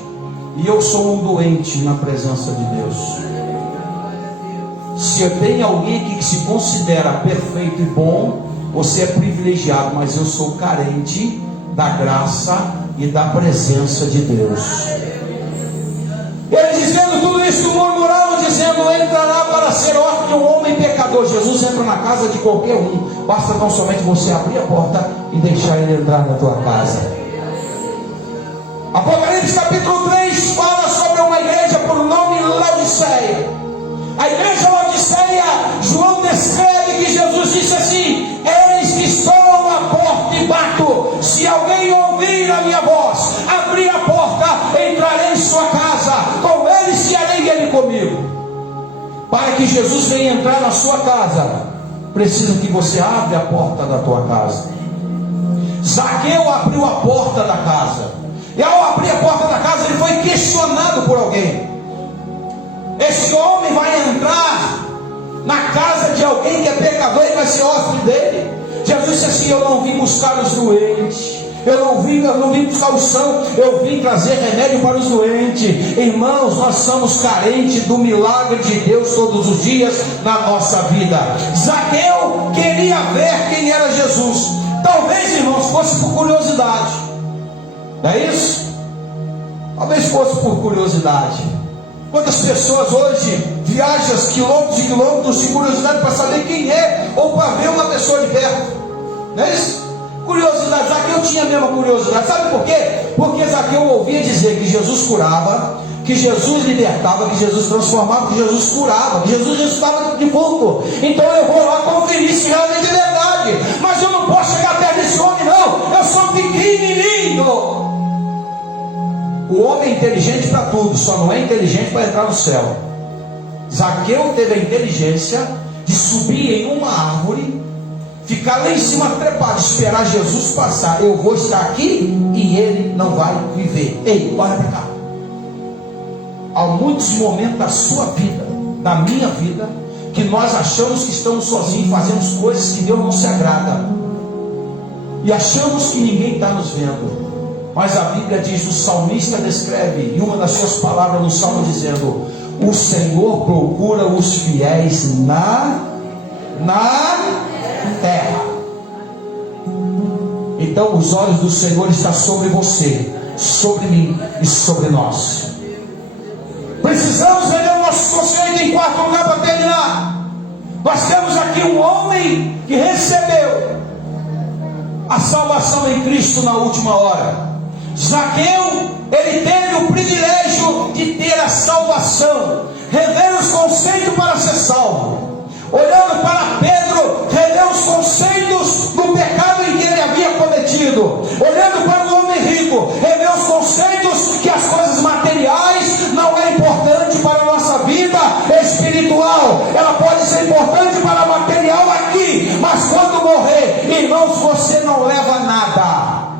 E eu sou um doente na presença de Deus. Se tem alguém que se considera perfeito e bom, você é privilegiado, mas eu sou carente da graça e da presença de Deus. Ele dizendo tudo isso, murmuravam, dizendo: entrará para ser hóspede de um homem pecador. Jesus entra na casa de qualquer um, basta tão somente você abrir a porta e deixar ele entrar na tua casa. Apocalipse capítulo 3 fala sobre uma igreja por nome Laodiceia. A igreja Laodiceia, João descreve que Jesus disse assim: eis que estou à porta e bato. Se alguém ouvir a minha voz, abrir a porta, entrarei em sua casa, com ele cearei e ele comigo. Para que Jesus venha entrar na sua casa, precisa que você abra a porta da tua casa. Zaqueu abriu a porta da casa. E ao abrir a porta da casa, ele foi questionado por alguém. Esse homem vai entrar na casa de alguém que é pecador e vai ser hóspede dele. Jesus disse assim: eu não vim buscar os doentes, eu não vim buscar os sãos, eu vim trazer remédio para os doentes. Irmãos, nós somos carentes do milagre de Deus todos os dias na nossa vida. Zaqueu queria ver quem era Jesus. Talvez, irmãos, fosse por curiosidade. Não é isso? Talvez fosse por curiosidade. Quantas pessoas hoje viajam quilômetros e quilômetros de curiosidade para saber quem é, ou para ver uma pessoa de perto? Não é isso? Curiosidade. Zaqueu tinha a mesma curiosidade. Sabe por quê? Porque Zaqueu ouvia dizer que Jesus curava, que Jesus libertava, que Jesus transformava, que Jesus curava, que Jesus ressuscitava de defunto. Então eu vou lá conferir se realmente é verdade. Mas eu não posso chegar perto desse homem, não. Eu sou pequenininho. O homem é inteligente para tudo, só não é inteligente para entrar no céu. Zaqueu teve a inteligência de subir em uma árvore, ficar lá em cima trepado, esperar Jesus passar. Eu vou estar aqui e ele não vai viver. Ei, olha para cá. Há muitos momentos da sua vida, da minha vida, que nós achamos que estamos sozinhos, fazemos coisas que Deus não se agrada, e achamos que ninguém está nos vendo. Mas a Bíblia diz, o salmista descreve em uma das suas palavras no salmo, dizendo: o Senhor procura os fiéis na terra. Então os olhos do Senhor estão sobre você, sobre mim e sobre nós. Precisamos vender o nosso conceito. Em quarto lugar, para terminar, nós temos aqui um homem que recebeu a salvação em Cristo na última hora. Zaqueu, ele teve o privilégio de ter a salvação, revendo os conceitos para ser salvo. Olhando para Pedro, revendo os conceitos do pecado em que ele havia cometido. Olhando para o homem rico, revendo os conceitos que as coisas materiais não é importante para a nossa vida espiritual. Ela pode ser importante para a material aqui, mas quando morrer, irmãos, você não leva nada.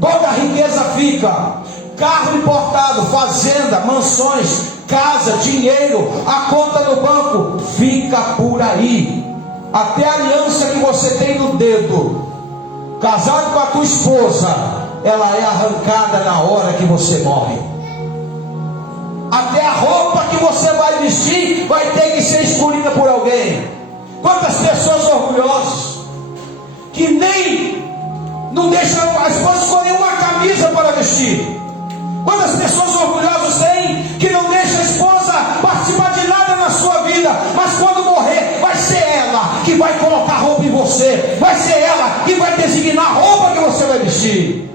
Toda a riqueza fica, carro importado, fazenda, mansões, casa, dinheiro, a conta do banco, fica por aí. Até a aliança que você tem no dedo, casado com a tua esposa, ela é arrancada na hora que você morre. Até a roupa que você vai vestir vai ter que ser escolhida por alguém. Quantas pessoas orgulhosas que nem não deixam a esposa escolher uma camisa para vestir. Quantas pessoas orgulhosas têm que não deixam vai colocar roupa em você. Vai ser ela que vai designar a roupa que você vai vestir.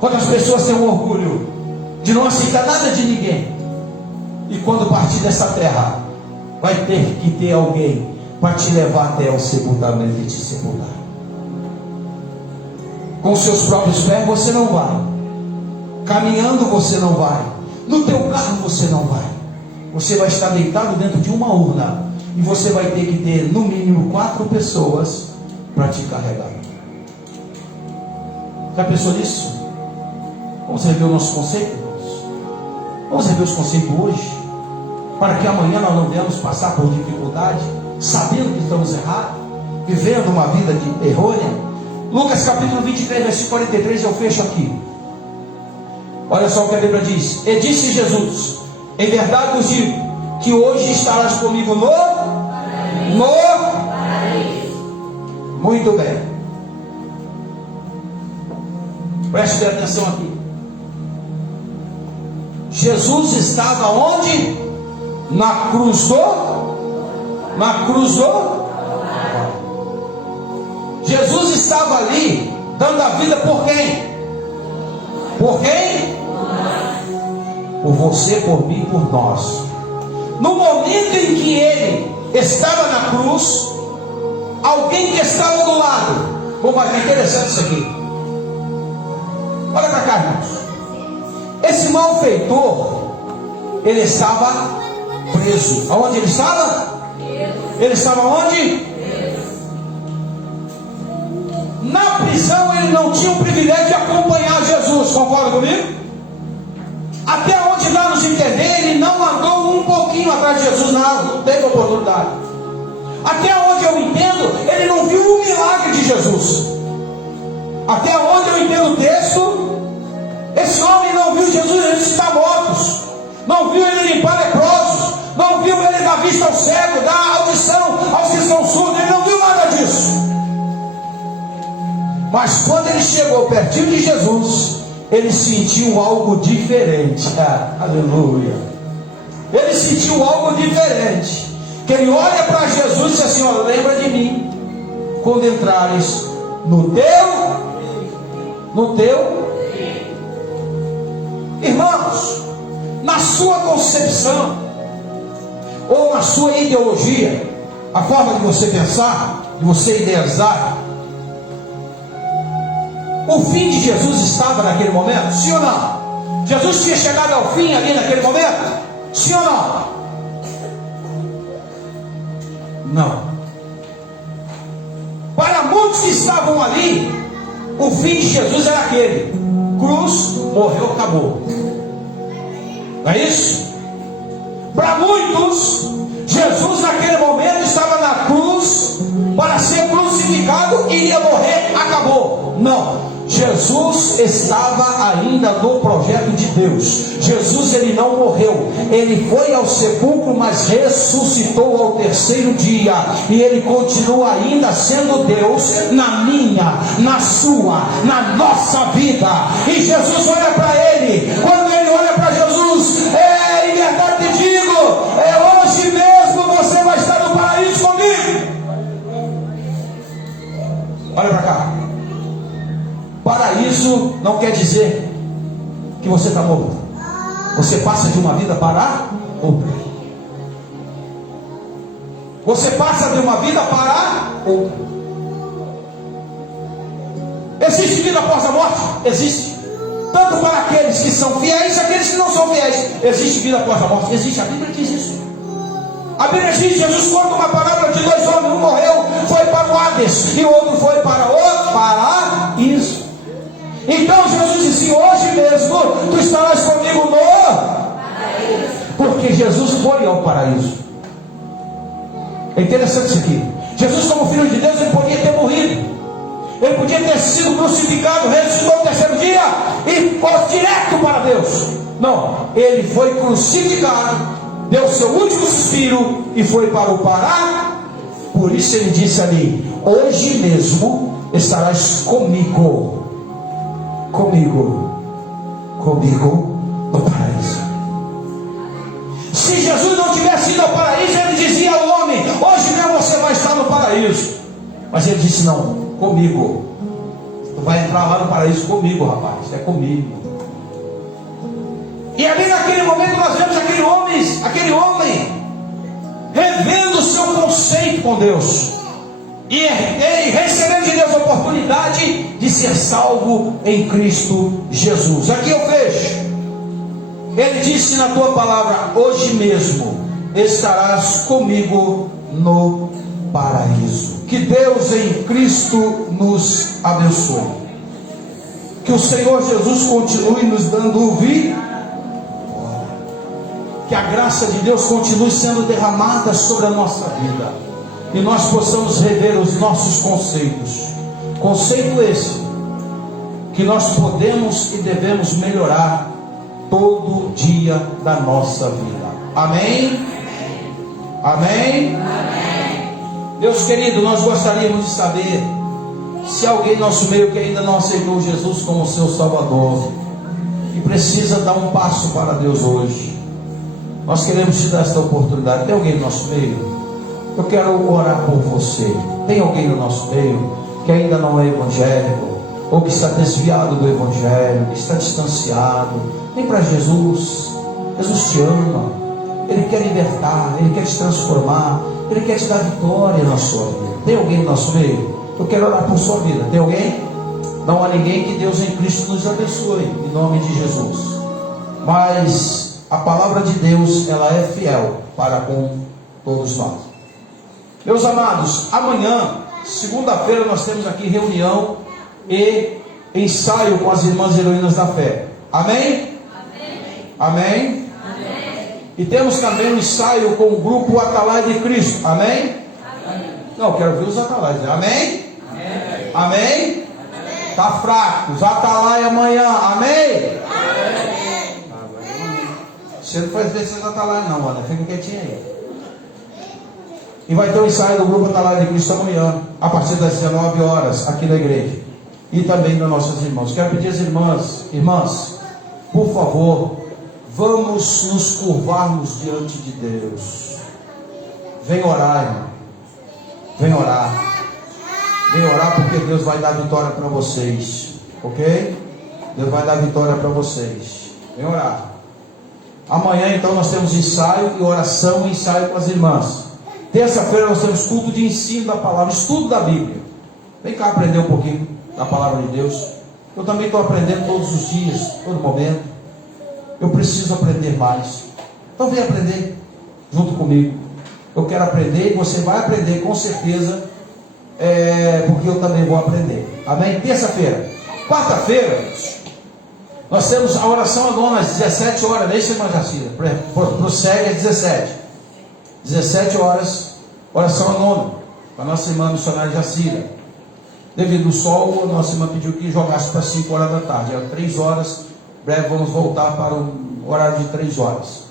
Quantas pessoas têm um orgulho de não aceitar nada de ninguém, e quando partir dessa terra, vai ter que ter alguém para te levar até o sepultamento e te sepultar. Com seus próprios pés você não vai, caminhando você não vai, no teu carro você não vai. Você vai estar deitado dentro de uma urna, e você vai ter que ter no mínimo 4 pessoas para te carregar. Já pensou nisso? Vamos rever o nosso conceito, irmãos? Vamos rever os conceitos hoje, para que amanhã nós não venhamos passar por dificuldade, sabendo que estamos errados, vivendo uma vida errônea. Lucas capítulo 23, versículo 43, eu fecho aqui. Olha só o que a Bíblia diz. E disse Jesus: em verdade vos digo, que hoje estarás comigo no paraíso. Muito bem. Preste atenção aqui. Jesus estava onde? Na cruz do Jesus estava ali dando a vida por quem? Por quem? Por você, por mim, por nós. No momento em que ele estava na cruz, alguém que estava do lado. Bom, mas é interessante isso aqui. Olha para cá, irmãos. Esse malfeitor, ele estava preso. Aonde ele estava? Ele estava onde? Na prisão ele não tinha o privilégio de acompanhar Jesus. Concorda comigo? Até onde dá nos entender, ele não andou um pouquinho atrás de Jesus. Não teve oportunidade. Até onde eu entendo, ele não viu o milagre de Jesus. Até onde eu entendo o texto, esse homem não viu Jesus ressuscitar mortos, não viu ele limpar leprosos, não viu ele dar vista ao cego, dar audição aos que são surdos. Ele não viu nada disso. Mas quando ele chegou pertinho de Jesus, ele sentiu algo diferente. Aleluia. Ele sentiu algo diferente. Que ele olha para Jesus e diz assim: ó, lembra de mim quando entrares no teu. Irmãos, na sua concepção ou na sua ideologia, a forma de você pensar, de você idealizar, o fim de Jesus estava naquele momento? Sim ou não? Jesus tinha chegado ao fim ali naquele momento? Sim ou não? Não. Para muitos que estavam ali, o fim de Jesus era aquele: cruz, morreu, acabou. Não é isso? Para muitos, Jesus naquele momento estava na cruz para ser crucificado, iria morrer, acabou. Não. Jesus estava ainda no projeto de Deus. Jesus, ele não morreu, ele foi ao sepulcro, mas ressuscitou ao terceiro dia, e ele continua ainda sendo Deus na minha, na sua, na nossa vida. E Jesus olha para ele. Quando ele olha para Jesus, em verdade te digo, hoje mesmo você vai estar no paraíso comigo. Olha para cá. Paraíso não quer dizer que você está morto. Você passa de uma vida para outra. Você passa de uma vida para outra. Existe vida após a morte? Existe. Tanto para aqueles que são fiéis e aqueles que não são fiéis. Existe vida após a morte? Existe. A Bíblia diz isso. A Bíblia diz que Jesus conta uma parábola de 2 homens. Um morreu, foi para o Hades, e o outro foi para o paraíso. Então Jesus disse: hoje mesmo tu estarás comigo no paraíso. Porque Jesus foi ao paraíso. É interessante isso aqui. Jesus, como Filho de Deus, ele podia ter morrido, ele podia ter sido crucificado, ressuscitou no terceiro dia e foi direto para Deus. Não, ele foi crucificado, deu seu último suspiro e foi para o paraíso. Por isso ele disse ali: hoje mesmo estarás comigo no paraíso. Se Jesus não tivesse ido ao paraíso, ele dizia ao homem: hoje mesmo você vai estar no paraíso. paraíso. Mas ele disse: não, comigo. Tu vai entrar lá no paraíso comigo, rapaz. É comigo. E ali naquele momento nós vemos aquele homem revendo o seu conceito com Deus. E recebendo de Deus a oportunidade de ser salvo em Cristo Jesus. Aqui eu fecho. Ele disse na tua palavra: hoje mesmo estarás comigo no paraíso. Que Deus em Cristo nos abençoe. Que o Senhor Jesus continue nos dando vida. Que a graça de Deus continue sendo derramada sobre a nossa vida. E nós possamos rever os nossos conceitos. Conceito esse que nós podemos e devemos melhorar todo dia da nossa vida. Amém? Amém? Amém. Deus querido, nós gostaríamos de saber se alguém em nosso meio que ainda não aceitou Jesus como seu Salvador e precisa dar um passo para Deus hoje. Nós queremos te dar esta oportunidade. Tem alguém no nosso meio? Eu quero orar por você. Tem alguém no nosso meio que ainda não é evangélico, ou que está desviado do Evangelho, que está distanciado? Vem para Jesus. Jesus te ama. Ele quer libertar, Ele quer te transformar, Ele quer te dar vitória na sua vida. Tem alguém no nosso meio? Eu quero orar por sua vida. Tem alguém? Não há ninguém. Que Deus em Cristo nos abençoe, em nome de Jesus. Mas a palavra de Deus, ela é fiel para com todos nós. Meus amados, amanhã, segunda-feira, nós temos aqui reunião e ensaio com as irmãs heroínas da fé. Amém? Amém? Amém? Amém. E temos também um ensaio com o grupo Atalaia de Cristo. Amém? Amém. Não, quero ver os atalaias. Amém? Amém? Amém? Está fraco. Os Atalaia amanhã. Amém? Amém. Você não faz ver esses atalaias não, olha. Fica quietinho aí. E vai ter um ensaio do grupo Atalaia de Cristo amanhã, a partir das 19 horas, aqui na igreja. E também das nossas irmãs. Quero pedir às irmãs, por favor, vamos nos curvarmos diante de Deus. Vem orar, irmão. Vem orar. Vem orar, porque Deus vai dar vitória para vocês. Ok? Deus vai dar vitória para vocês. Vem orar. Amanhã então nós temos ensaio e oração e ensaio com as irmãs. Terça-feira nós temos culto de ensino da palavra, estudo da Bíblia. Vem cá aprender um pouquinho da palavra de Deus. Eu também estou aprendendo todos os dias, todo momento. Eu preciso aprender mais. Então vem aprender junto comigo. Eu quero aprender e você vai aprender com certeza, porque eu também vou aprender. Amém? Terça-feira. Quarta-feira nós temos a oração anônima às 17 horas. Deixa, irmã Jacira, prossegue às 17. 17 horas, oração anônima para a nossa irmã missionária Jacira. Devido ao sol, a nossa irmã pediu que jogasse para 5 horas da tarde. É 3 horas, breve vamos voltar para o horário de 3 horas.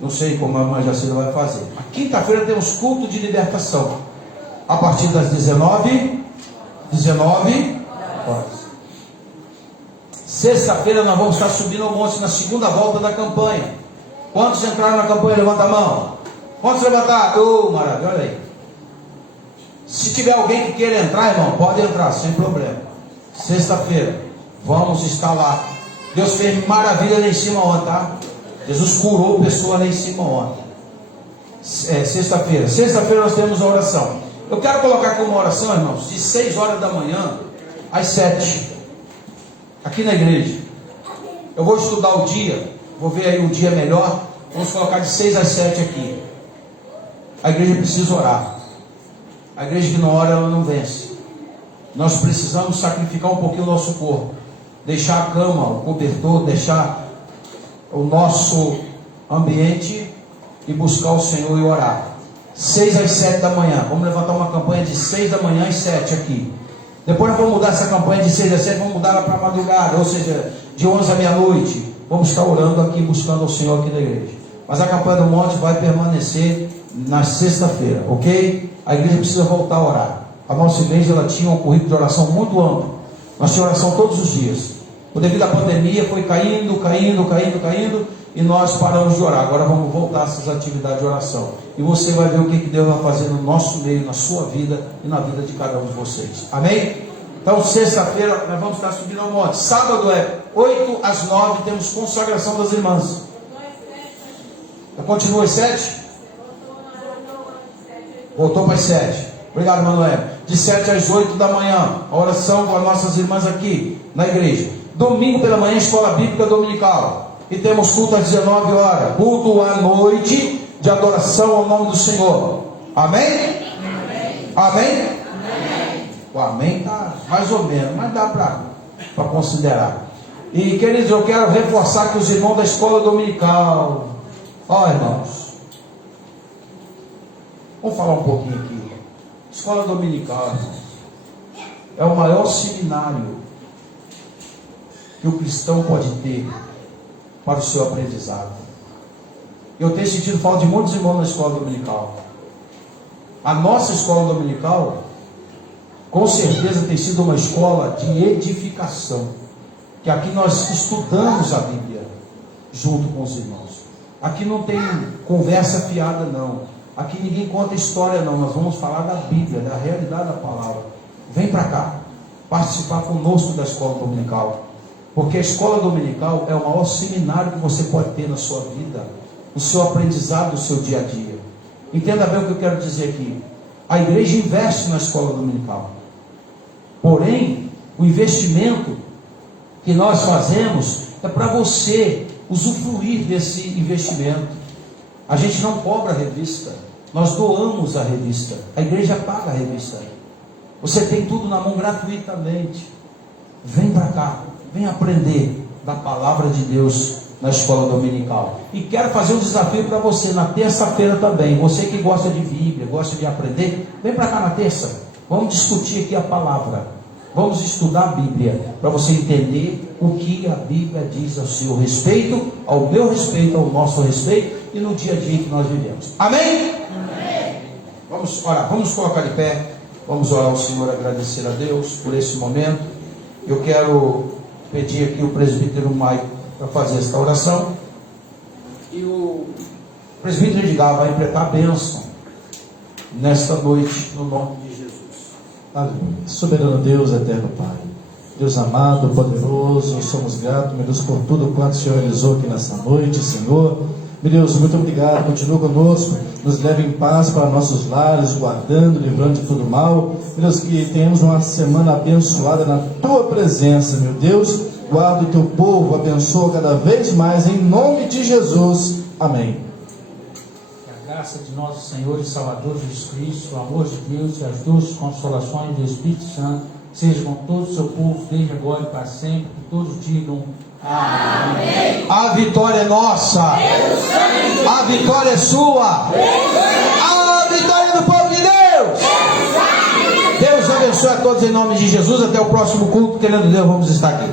Não sei como a irmã Jacira vai fazer. Na quinta-feira temos culto de libertação, a partir das 19 horas. Sexta-feira nós vamos estar subindo ao monte na segunda volta da campanha. Quantos entraram na campanha? Levanta a mão. Quantos levantaram? Maravilha, olha aí. Se tiver alguém que queira entrar, irmão, pode entrar, sem problema. Sexta-feira, vamos estar lá. Deus fez maravilha lá em cima ontem, tá? Jesus curou pessoa lá em cima ontem. Sexta-feira. Sexta-feira nós temos a oração. Eu quero colocar aqui uma oração, irmãos, de 6 horas da manhã às 7. Aqui na igreja. Eu vou estudar o dia. Vou ver aí o dia melhor. Vamos colocar de 6 às 7 aqui. A igreja precisa orar. A igreja que não ora, ela não vence. Nós precisamos sacrificar um pouquinho o nosso corpo. Deixar a cama, o cobertor, deixar o nosso ambiente e buscar o Senhor e orar. 6 às 7 da manhã. Vamos levantar uma campanha de 6 da manhã às 7 aqui. Depois nós vamos mudar essa campanha de 6 às 7, vamos mudar ela para a madrugada, ou seja, de 11 à meia-noite. Vamos estar orando aqui, buscando o Senhor aqui na igreja. Mas a campanha do monte vai permanecer na sexta-feira, ok? A igreja precisa voltar a orar. A nossa igreja, ela tinha um currículo de oração muito amplo. Nós tínhamos oração todos os dias. Devido à pandemia foi caindo, e nós paramos de orar. Agora vamos voltar a essas atividades de oração. E você vai ver o que Deus vai fazer no nosso meio, na sua vida e na vida de cada um de vocês. Amém? Então, sexta-feira nós vamos estar subindo ao monte. Sábado é 8 às 9, temos consagração das irmãs. Continua às 7? Voltou para as 7. Obrigado, Manuel. De 7 às 8 da manhã, a oração com as nossas irmãs aqui na igreja. Domingo pela manhã, escola bíblica dominical. E temos culto às 19 horas. Culto à noite de adoração ao nome do Senhor. Amém? Amém? O amém está mais ou menos, mas dá para considerar. E queridos, eu quero reforçar que os irmãos da escola dominical, irmãos, vamos falar um pouquinho aqui. Escola dominical é o maior seminário que o cristão pode ter para o seu aprendizado. Eu tenho sentido falta de muitos irmãos na escola dominical. A nossa escola dominical, com certeza, tem sido uma escola de edificação. Que aqui nós estudamos a Bíblia junto com os irmãos. Aqui não tem conversa fiada, não. Aqui ninguém conta história, não. Nós vamos falar da Bíblia, da realidade da palavra. Vem para cá, participar conosco da escola dominical. Porque a escola dominical é o maior seminário que você pode ter na sua vida, no seu aprendizado, no seu dia a dia. Entenda bem o que eu quero dizer aqui. A igreja investe na escola dominical. Porém, o investimento que nós fazemos é para você usufruir desse investimento. A gente não cobra a revista, nós doamos a revista. A igreja paga a revista. Você tem tudo na mão gratuitamente. Vem para cá, vem aprender da palavra de Deus na escola dominical. E quero fazer um desafio para você na terça-feira também. Você que gosta de Bíblia, gosta de aprender, vem para cá na terça. Vamos discutir aqui a palavra. Vamos estudar a Bíblia, para você entender o que a Bíblia diz ao seu respeito, ao meu respeito, ao nosso respeito, e no dia a dia que nós vivemos. Amém? Amém. Vamos orar, vamos colocar de pé, vamos orar ao Senhor, agradecer a Deus por esse momento. Eu quero pedir aqui o presbítero Maico para fazer esta oração, e o presbítero Edgar vai interpretar a bênção nesta noite, no nome de Jesus. Aleluia. Soberano Deus, eterno Pai, Deus amado, poderoso, somos gratos, meu Deus, por tudo quanto o Senhor realizou aqui nessa noite, Senhor. Meu Deus, muito obrigado, continua conosco, nos leve em paz para nossos lares, guardando, livrando de todo mal. Meu Deus, que tenhamos uma semana abençoada na Tua presença, meu Deus. Guarda o Teu povo, abençoa cada vez mais, em nome de Jesus. Amém. Que a graça de nosso Senhor e Salvador Jesus Cristo, o amor de Deus e as doces consolações do Espírito Santo sejam com todo o seu povo, desde agora e para sempre, que todos digam amém. A vitória é nossa, a vitória é sua, a vitória é do povo de Deus. Deus abençoe a todos em nome de Jesus. Até o próximo culto, querendo Deus, vamos estar aqui.